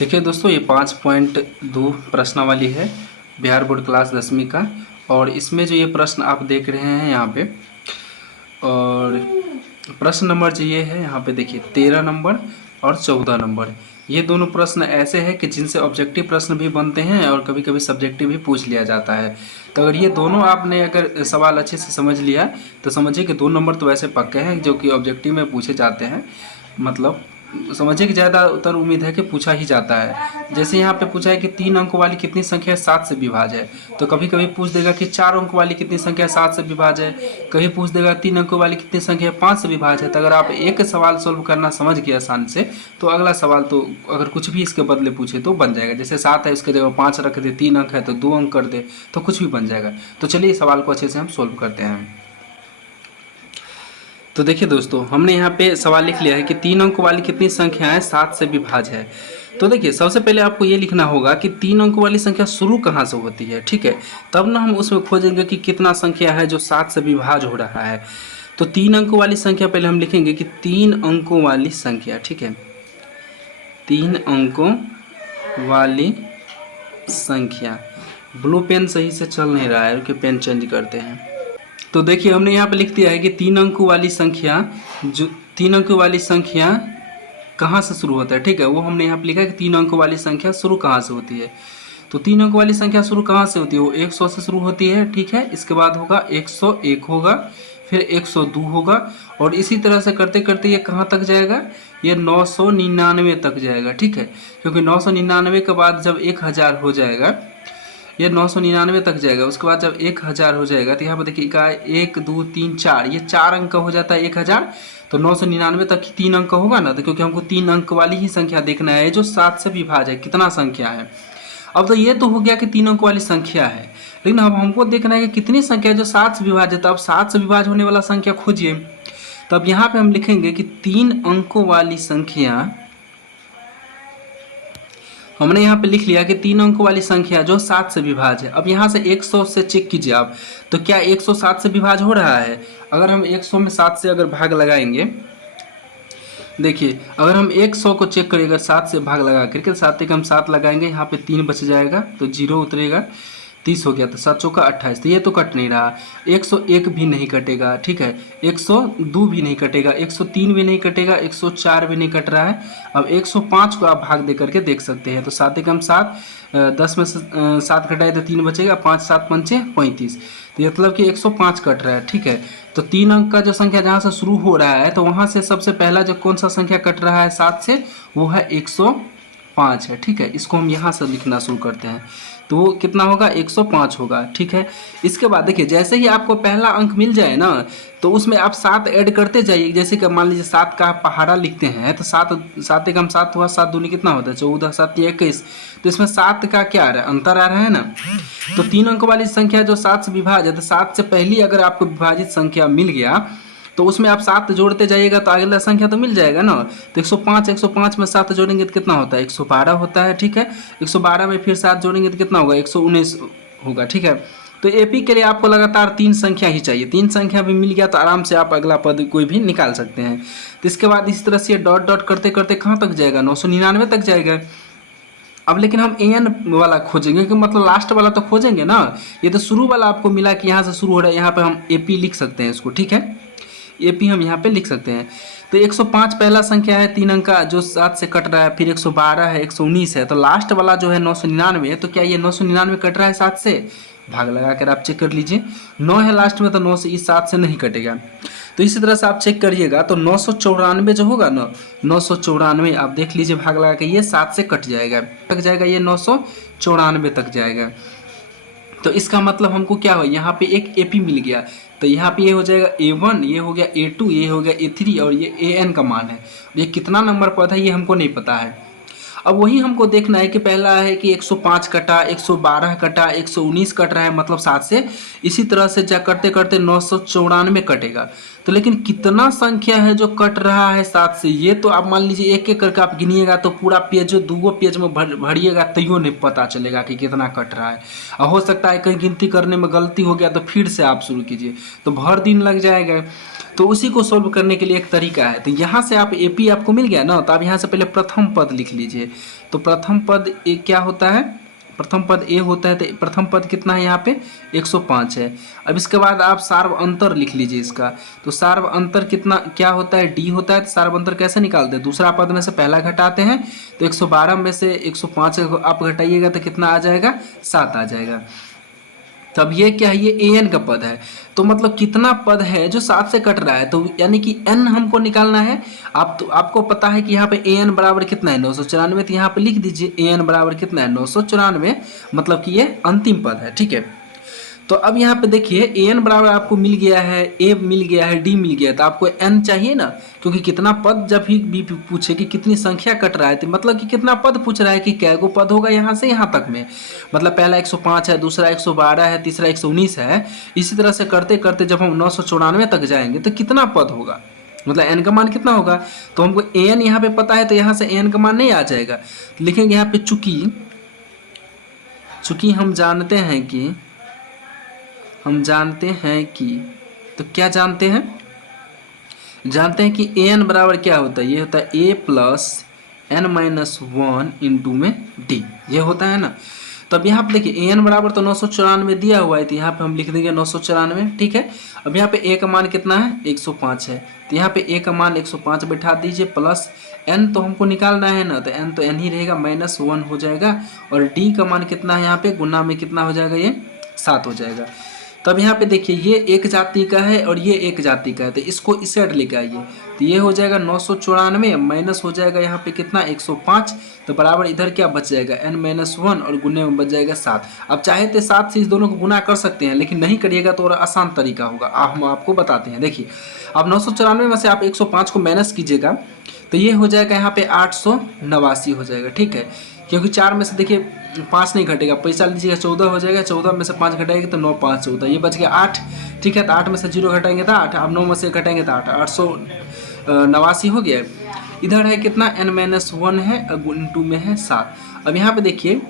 देखिए दोस्तों, ये 5.2 प्रश्नावली है बिहार बोर्ड क्लास 10वीं का। और इसमें जो ये प्रश्न आप देख रहे हैं यहाँ पे, और प्रश्न नंबर जो ये है यहाँ पे देखिए 13 नंबर और 14 नंबर, ये दोनों प्रश्न ऐसे हैं कि जिनसे ऑब्जेक्टिव प्रश्न भी बनते हैं और कभी कभी सब्जेक्टिव भी पूछ लिया जाता है। तो अगर ये दोनों आपने अगर सवाल अच्छे से समझ लिया तो समझिए कि 2 नंबर तो वैसे पक्के हैं जो कि ऑब्जेक्टिव में पूछे जाते हैं। मतलब समझिए कि ज़्यादातर उम्मीद है कि पूछा ही जाता है। जैसे यहाँ पे पूछा है कि 3 अंक वाली कितनी संख्या 7 से विभाज्य है, तो कभी कभी पूछ देगा कि 4 अंक वाली कितनी संख्या 7 से विभाज्य है, कभी पूछ देगा 3 अंकों वाली कितनी संख्या 5 से विभाज्य है। तो अगर आप एक सवाल सॉल्व करना समझ गए आसानी से, तो अगला सवाल तो अगर कुछ भी इसके बदले पूछे तो बन जाएगा। जैसे 7 है उसके जगह 5 रख दे, 3 अंक है तो 2 अंक कर दे, तो कुछ भी बन जाएगा। तो चलिए सवाल को अच्छे से हम सोल्व करते हैं। तो देखिए दोस्तों, हमने यहाँ पे सवाल लिख लिया है कि 3 अंक वाली कितनी संख्याएं 7 से विभाज्य है। तो देखिए सबसे पहले आपको ये लिखना होगा कि 3 अंक वाली संख्या शुरू कहाँ से होती है, ठीक है। तब ना हम उसमें खोजेंगे कि कितना संख्या है जो 7 से विभाज्य हो रहा है। तो 3 अंकों वाली संख्या पहले हम लिखेंगे कि 3 अंकों वाली संख्या, ठीक है, 3 अंकों वाली संख्या। ब्लू पेन सही से चल नहीं रहा है, रुकिए पेन चेंज करते हैं। तो देखिए हमने यहाँ पे लिख दिया है कि 3 अंकों वाली संख्या, जो 3 अंकों वाली संख्या कहाँ से शुरू होता है, ठीक है, वो हमने यहाँ पे लिखा है कि 3 अंकों वाली संख्या शुरू कहाँ से होती है। तो 3 अंकों वाली संख्या शुरू कहाँ से होती है, वो 100 से शुरू होती है, ठीक है। इसके बाद होगा 101 होगा, फिर 102 होगा, और इसी तरह से करते करते ये कहाँ तक जाएगा, ये 999 तक जाएगा, ठीक है। क्योंकि 999 के बाद जब 1000 हो जाएगा, ये 999 तक जाएगा। उसके बाद जब 1000 हो जाएगा तो यहाँ पर देखिए का 1 2 3 4, ये 4 अंक का हो जाता है 1000। तो 999 तक 3 अंक का होगा ना, तो क्योंकि हमको 3 अंक वाली ही संख्या देखना है जो 7 से विभाज्य है, कितना संख्या है। अब तो ये तो हो गया कि 3 अंक वाली संख्या है, लेकिन अब हमको देखना है कि कितनी संख्या जो 7 से विभाज्य है। तो अब 7 से विभाज्य होने वाला संख्या खोजिए। तो अब यहाँ पे हम लिखेंगे कि 3 अंकों वाली संख्या, हमने यहाँ पे लिख लिया कि 3 अंकों वाली संख्या जो 7 से विभाज्य है। अब यहाँ से 100 से चेक कीजिए आप, तो क्या 100 7 से विभाज्य हो रहा है। अगर हम 100 में 7 से अगर भाग लगाएंगे, देखिए अगर हम 100 को चेक करें, अगर 7 से भाग लगा करके 7 एक हम 7 लगाएंगे, यहाँ पे 3 बच जाएगा तो 0 उतरेगा, 30 हो गया। तो 7 चौका 28, तो ये तो कट नहीं रहा। 101 भी नहीं कटेगा, ठीक है, 102 भी नहीं कटेगा, 103 भी नहीं कटेगा, 104 भी नहीं कट रहा है। अब 105 को आप भाग दे करके देख सकते हैं। तो 7 एकम 7, 10 में से 7 घटाए तो 3 बचेगा, 5 7 पंचे 35, तो मतलब कि 105 कट रहा है, ठीक है। तो 3 अंक का जो संख्या जहाँ से शुरू हो रहा है, तो वहाँ से सबसे पहला जो कौन सा संख्या कट रहा है 7 से, वो है 105 है, ठीक है। इसको हम यहाँ से लिखना शुरू करते हैं, तो वो कितना होगा 105 होगा, ठीक है। इसके बाद देखिए जैसे ही आपको पहला अंक मिल जाए ना, तो उसमें आप 7 ऐड करते जाइए। जैसे कि मान लीजिए 7 का आप पहाड़ा लिखते हैं, तो 7 एकम 7 हुआ, 7 दूनी कितना होता है 14, 7 21, तो इसमें 7 का क्या आ रहा है, अंतर आ रहा है ना। तो 3 अंक वाली संख्या जो 7 से विभाज्य है, तो 7 से पहली अगर आपको विभाजित संख्या मिल गया, तो उसमें आप 7 जोड़ते जाइएगा तो अगला संख्या तो मिल जाएगा ना। तो 105 में 7 जोड़ेंगे तो कितना होता है 112 होता है, ठीक है। 112 में फिर 7 जोड़ेंगे तो कितना होगा 119 होगा, ठीक है। तो एपी के लिए आपको लगातार 3 संख्या ही चाहिए। 3 संख्या भी मिल गया तो आराम से आप अगला पद कोई भी निकाल सकते हैं। तो इसके बाद इस तरह से डॉट डॉट करते करते कहाँ तक जाएगा 999 तक जाएगा। अब लेकिन हम एन वाला खोजेंगे, कि मतलब लास्ट वाला तो खोजेंगे ना। ये तो शुरू वाला आपको मिला कि यहाँ से शुरू हो रहा है, यहाँ पे हम एपी लिख सकते हैं इसको, ठीक है, एपी हम यहाँ पे लिख सकते हैं। तो 105 पहला संख्या है 3 अंक का जो 7 से कट रहा है, फिर 112 है, 119 है, तो लास्ट वाला जो है 999 है। तो क्या ये 999 कट रहा है 7 से, भाग लगा कर आप चेक कर लीजिए। 9 है लास्ट में, तो 9 से इस 7 से नहीं कटेगा। तो इसी तरह से आप चेक करिएगा, तो 994 जो होगा ना, 994 आप देख लीजिए, भाग लगा के ये 7 से कट जाएगा, तक जाएगा, ये 994 तक जाएगा। तो इसका मतलब हमको क्या हो, यहाँ पे एक एपी मिल गया। तो यहाँ पे ये हो जाएगा A1, ये हो गया A2, ये हो गया A3, और ये AN का मान है। ये कितना नंबर पद है ये हमको नहीं पता है। अब वही हमको देखना है कि पहला है कि 105 कटा, 112 कटा, 119 कट रहा है, मतलब 7 से। इसी तरह से जा करते करते 994 कटेगा। तो लेकिन कितना संख्या है जो कट रहा है 7 से, ये तो आप मान लीजिए एक एक करके आप गिनिएगा तो पूरा पेज, 2 पेज में भरिएगा तैयो नहीं पता चलेगा कि कितना कट रहा है। और हो सकता है कहीं गिनती करने में गलती हो गया तो फिर से आप शुरू कीजिए, तो भर दिन लग जाएगा। तो उसी को सोल्व करने के लिए एक तरीका है। तो यहाँ से आप एपी आपको मिल गया ना, तो आप यहाँ से पहले प्रथम पद लिख लीजिए। तो प्रथम पद ए क्या होता है, प्रथम पद ए होता है, तो प्रथम पद कितना है यहाँ पे 105 है। अब इसके बाद आप सार्व अंतर लिख लीजिए इसका। तो सार्व अंतर कितना क्या होता है, डी होता है। तो सार्व अंतर कैसे निकालते हैं, दूसरा पद में से पहला घटाते हैं। तो 112 में से 105 आप घटाइएगा तो कितना आ जाएगा, 7 आ जाएगा। तब ये क्या है, ये ए एन का पद है। तो मतलब कितना पद है जो 7 से कट रहा है, तो यानी कि एन हमको निकालना है। तो आपको पता है कि यहाँ पे ए एन बराबर कितना है 994। तो यहाँ पे लिख दीजिए ए एन बराबर कितना है 994, मतलब कि ये अंतिम पद है। ठीक है, तो अब यहाँ पे देखिए ए एन बराबर आपको मिल गया है, ए मिल गया है, डी मिल गया है, तो आपको एन चाहिए ना, क्योंकि कितना पद जब भी पूछे कि कितनी संख्या कट रहा है, तो मतलब कि कितना पद पूछ रहा है कि क्या गो पद होगा यहाँ से यहाँ तक में। मतलब पहला 105 है, दूसरा 112 है, तीसरा 119 है। इसी तरह से करते करते जब हम 994 तक जाएंगे तो कितना पद होगा, मतलब एन का मान कितना होगा। तो हमको ए एन यहाँ पे पता है, तो यहाँ से एन का मान नहीं आ जाएगा। लिखेंगे यहाँ पे चूंकि हम जानते हैं कि तो क्या जानते हैं कि ए एन बराबर क्या होता है, ये होता है ए प्लस एन माइनस 1 इंटू में डी, ये होता है ना। तो अब यहाँ पे देखिए ए एन बराबर तो 994 दिया हुआ है, तो यहाँ पे हम लिख देंगे 994। ठीक है, अब यहाँ पे ए का मान कितना है 105 है, तो यहाँ पे ए का मान 105 बैठा दीजिए, प्लस एन तो हमको निकालना है ना, तो एन तो एन ही रहेगा, -1 हो जाएगा। और डी का मान कितना है यहाँ पे, गुना में कितना हो जाएगा, ये 7 हो जाएगा। तब यहाँ पे देखिए ये एक जाति का है और ये एक जाति का है, तो इसको इस साइड लेके आइए। तो ये हो जाएगा 994 माइनस हो जाएगा यहाँ पे कितना 105, तो बराबर इधर क्या बच जाएगा n-1 और गुने में बच जाएगा 7। अब चाहे तो 7 से इस दोनों को गुना कर सकते हैं, लेकिन नहीं करिएगा तो और आसान तरीका होगा, हम आपको बताते हैं। देखिए अब 994 में से आप 105 को माइनस कीजिएगा, तो ये हो जाएगा यहाँ पे 889 हो जाएगा। ठीक है, क्योंकि 4 में से देखिए 5 नहीं घटेगा, पैसा लीजिएगा 14 हो जाएगा, 14 में से 5 घटाएंगे तो 9 5 14, ये बच गया 8। ठीक है, तो 8 में से 0 घटाएंगे तो 8, अब 9 में से घटाएंगे तो 8, 889 हो गया। इधर है कितना n-1 है, इंटू में है 7। अब यहाँ पे देखिए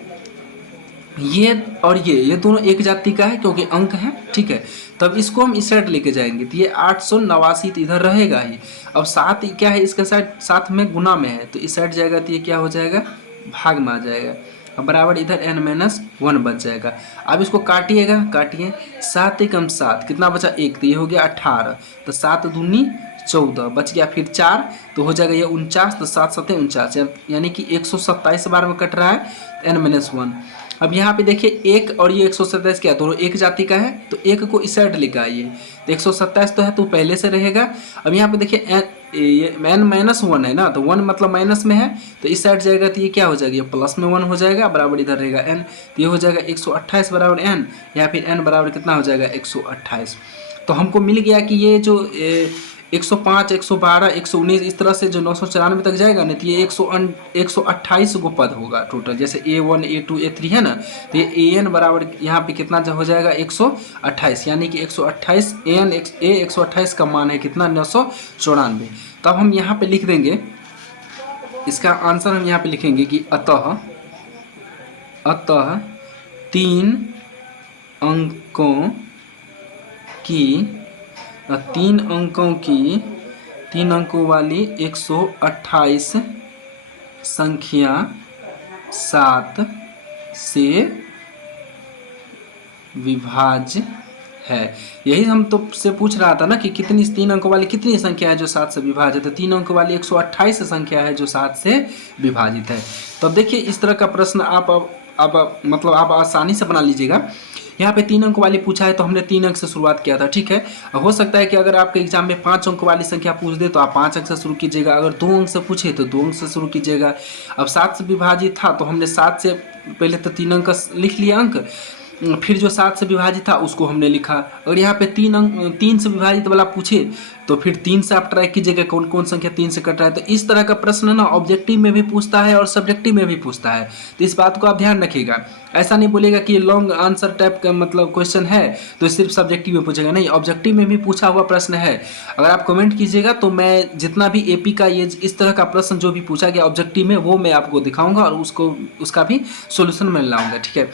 ये और ये दोनों एक जाति का है क्योंकि अंक है। ठीक है, तब इसको हम इस साइड लेके जाएंगे, तो ये 889 तो इधर रहेगा ही। अब 7 क्या है, इसका साइड साथ में गुना में है, तो इस साइड जाएगा तो ये क्या हो जाएगा, भाग में आ जाएगा। अब बराबर इधर n-1 बच जाएगा। अब इसको काटिए 7 एकम 7 कितना बचा 1, तो ये हो गया 18, तो 7 दूनी 14 बच गया, फिर 4 तो हो जाएगा ये 49, तो 7 7 49, यानी कि 127 बार में कट रहा है n-1। अब यहाँ पे देखिए एक और ये 127 क्या दोनों एक जाति का है, तो एक को इस साइड लेकर आइए, तो 127 तो है तो पहले से रहेगा। अब यहाँ पे देखिए ये n-1 है ना, तो 1 मतलब माइनस में है, तो इस साइड जाएगा तो ये क्या हो जाएगा, ये प्लस में 1 हो जाएगा, बराबर इधर रहेगा n, तो ये हो जाएगा 128 बराबर n, या फिर n बराबर कितना हो जाएगा 128। तो हमको मिल गया कि ये जो 105, 112, 119 इस तरह से जो 994 तक जाएगा ना, तो ये 128 गो पद होगा टोटल। जैसे A1, A2, A3 है ना, तो ये AN बराबर यहाँ पे कितना हो जाएगा 128, यानी कि 128 AN A 128 का मान है कितना 994। तब हम यहाँ पे लिख देंगे इसका आंसर, हम यहाँ पे लिखेंगे कि अतः 3 अंकों वाली 128 संख्या 7 से विभाज्य है। यही हम तो से पूछ रहा था ना कि कितनी 3 अंकों वाली कितनी संख्या है जो 7 से विभाजित है। 3 अंकों वाली 128 संख्या है जो 7 से विभाजित है। तो देखिए इस तरह का प्रश्न आप मतलब आप आसानी से बना लीजिएगा। यहाँ पे 3 अंक वाली पूछा है तो हमने 3 अंक से शुरुआत किया था। ठीक है, हो सकता है कि अगर आपके एग्जाम में 5 अंक वाली संख्या पूछ दे तो आप 5 अंक से शुरू कीजिएगा, अगर 2 अंक से पूछे तो 2 अंक से शुरू कीजिएगा। अब 7 से विभाजित था तो हमने 7 से पहले तो 3 अंक लिख लिया अंक, फिर जो 7 से विभाजित था उसको हमने लिखा। अगर यहाँ पे 3 से विभाजित वाला पूछे तो फिर 3 से आप ट्राई कीजिएगा कौन कौन संख्या 3 से कट रहा है। तो इस तरह का प्रश्न ना ऑब्जेक्टिव में भी पूछता है और सब्जेक्टिव में भी पूछता है, तो इस बात को आप ध्यान रखिएगा। ऐसा नहीं बोलेगा कि लॉन्ग आंसर टाइप का मतलब क्वेश्चन है तो सिर्फ सब्जेक्टिव में पूछेगा, नहीं, ऑब्जेक्टिव में भी पूछा हुआ प्रश्न है। अगर आप कमेंट कीजिएगा तो मैं जितना भी AP का ये इस तरह का प्रश्न जो भी पूछा गया ऑब्जेक्टिव में वो मैं आपको दिखाऊंगा और उसका भी सोल्यूशन मैं लाऊंगा। ठीक है,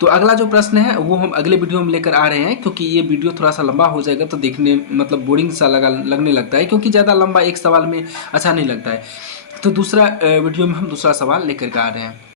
तो तो अगला जो प्रश्न है वो हम अगले वीडियो में लेकर आ रहे हैं, क्योंकि ये वीडियो थोड़ा सा लंबा हो जाएगा तो देखने मतलब बोरिंग सा लगने लगता है, क्योंकि ज़्यादा लंबा एक सवाल में अच्छा नहीं लगता है। तो दूसरा वीडियो में हम दूसरा सवाल लेकर के आ रहे हैं।